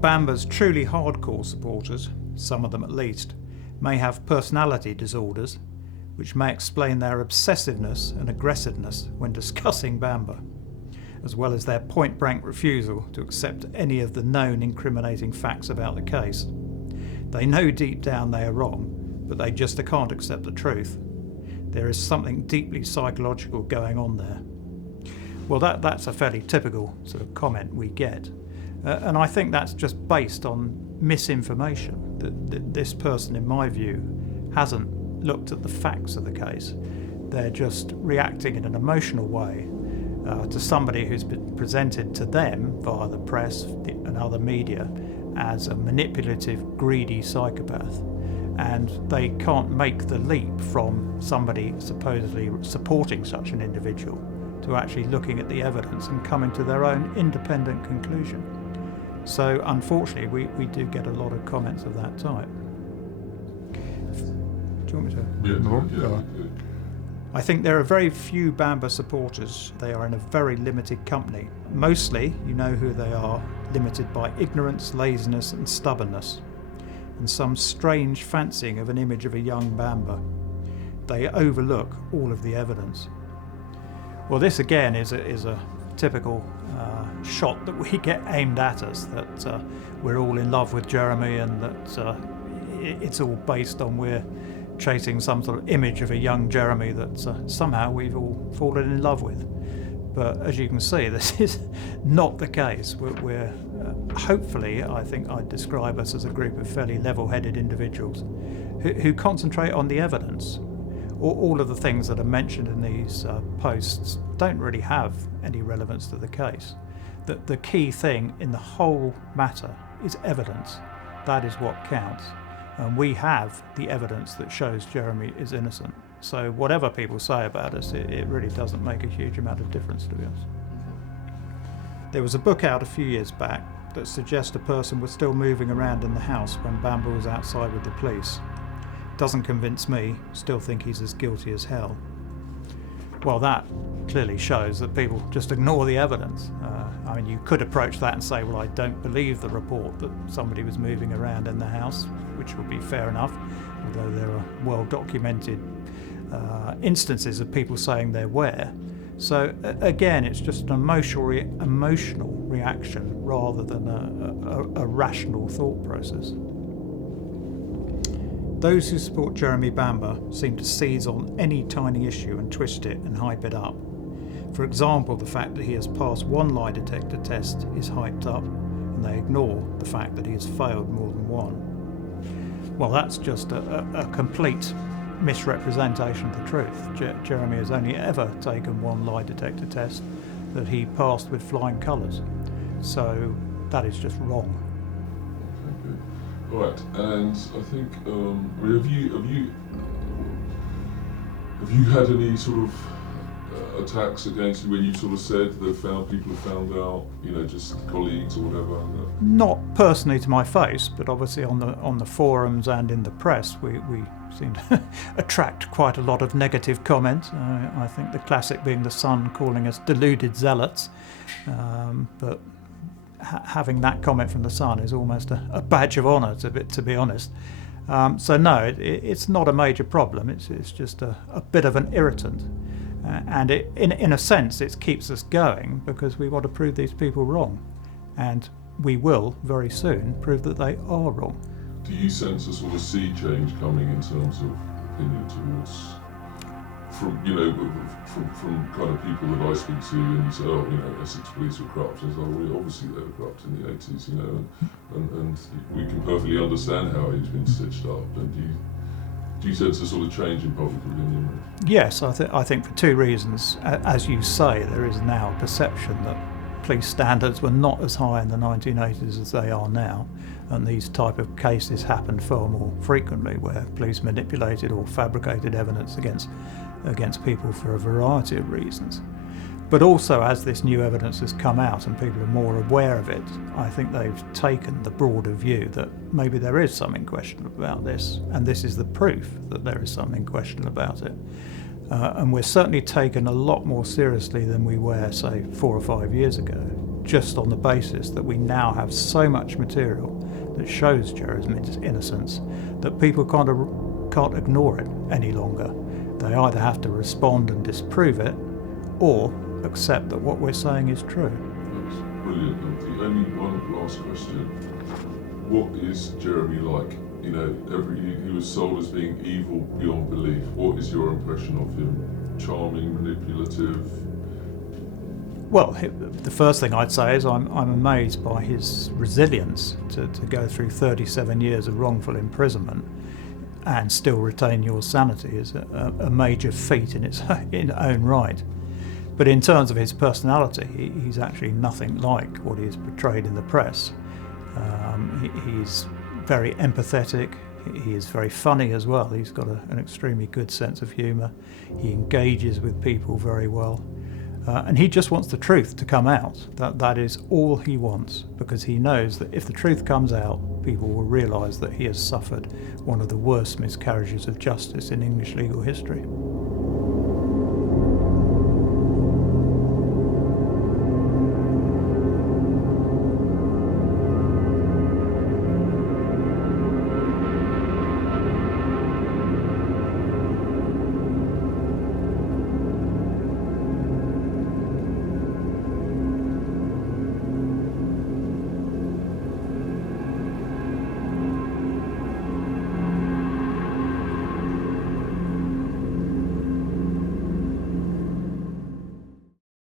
But Bamber's truly hardcore supporters, some of them at least, may have personality disorders, which may explain their obsessiveness and aggressiveness when discussing Bamber, as well as their point-blank refusal to accept any of the known incriminating facts about the case. They know deep down they are wrong, but they just can't accept the truth. There is something deeply psychological going on there. Well, that's a fairly typical sort of comment we get. And I think that's just based on misinformation, that this person, in my view, hasn't looked at the facts of the case. They're just reacting in an emotional way to somebody who's been presented to them via the press and other media as a manipulative, greedy psychopath. And they can't make the leap from somebody supposedly supporting such an individual to actually looking at the evidence and coming to their own independent conclusion. So unfortunately, we do get a lot of comments of that type. Do you want me to? Yeah. I think there are very few Bamber supporters. They are in a very limited company. Mostly, you know who they are, limited by ignorance, laziness and stubbornness, and some strange fancying of an image of a young Bamber. They overlook all of the evidence. Well, this again is a typical shot that we get aimed at us, that we're all in love with Jeremy and that it's all based on we're chasing some sort of image of a young Jeremy that somehow we've all fallen in love with. But as you can see, this is not the case. We're hopefully, I think I'd describe us as a group of fairly level-headed individuals who concentrate on the evidence. All of the things that are mentioned in these posts don't really have any relevance to the case. The key thing in the whole matter is evidence. That is what counts. And we have the evidence that shows Jeremy is innocent. So whatever people say about us, it really doesn't make a huge amount of difference to us. There was a book out a few years back that suggests a person was still moving around in the house when Bamber was outside with the police. Doesn't convince me, still think he's as guilty as hell. Well, that clearly shows that people just ignore the evidence. I mean, you could approach that and say, well, I don't believe the report that somebody was moving around in the house, which would be fair enough, although there are well-documented instances of people saying they're where. So again, it's just an emotional reaction rather than a rational thought process. Those who support Jeremy Bamber seem to seize on any tiny issue and twist it and hype it up. For example, the fact that he has passed one lie detector test is hyped up, and they ignore the fact that he has failed more than one. Well, that's just a complete misrepresentation of the truth. Jeremy has only ever taken one lie detector test that he passed with flying colours. So that is just wrong. All right, and I think have you had any sort of attacks against you when you sort of said that people have found out, just colleagues or whatever? Not personally to my face, but obviously on the forums and in the press, we seem to attract quite a lot of negative comment. I think the classic being the Sun calling us deluded zealots, but having that comment from the Sun is almost a badge of honour, to be honest. So no, it's not a major problem. It's just a bit of an irritant, and in a sense it keeps us going because we want to prove these people wrong, and we will very soon prove that they are wrong. Do you sense a sort of sea change coming in terms of opinion towards, from kind of people that I speak to, and you say, Essex police were corrupt, and well, obviously they were corrupt in the 80s, and we can perfectly understand how he's been stitched up. And do you sense a sort of change in public opinion? Yes, I think for two reasons. As you say, there is now a perception that police standards were not as high in the 1980s as they are now, and these type of cases happened far more frequently where police manipulated or fabricated evidence against people for a variety of reasons. But also, as this new evidence has come out and people are more aware of it, I think they've taken the broader view that maybe there is something questionable about this, and this is the proof that there is something questionable about it. And we're certainly taken a lot more seriously than we were, say, 4 or 5 years ago. just on the basis that we now have so much material that shows Jeremy's innocence that people can't ignore it any longer. They either have to respond and disprove it, or accept that what we're saying is true. That's brilliant. And the only one last question. What is Jeremy like? You know, he was sold as being evil beyond belief. What is your impression of him? Charming, manipulative? Well, the first thing I'd say is I'm amazed by his resilience to go through 37 years of wrongful imprisonment and still retain your sanity is a major feat in its own right. But in terms of his personality, he's actually nothing like what he is portrayed in the press. He's very empathetic. He is very funny as well. He's got an extremely good sense of humour. He engages with people very well. And he just wants the truth to come out. That is all he wants, because he knows that if the truth comes out, people will realise that he has suffered one of the worst miscarriages of justice in English legal history.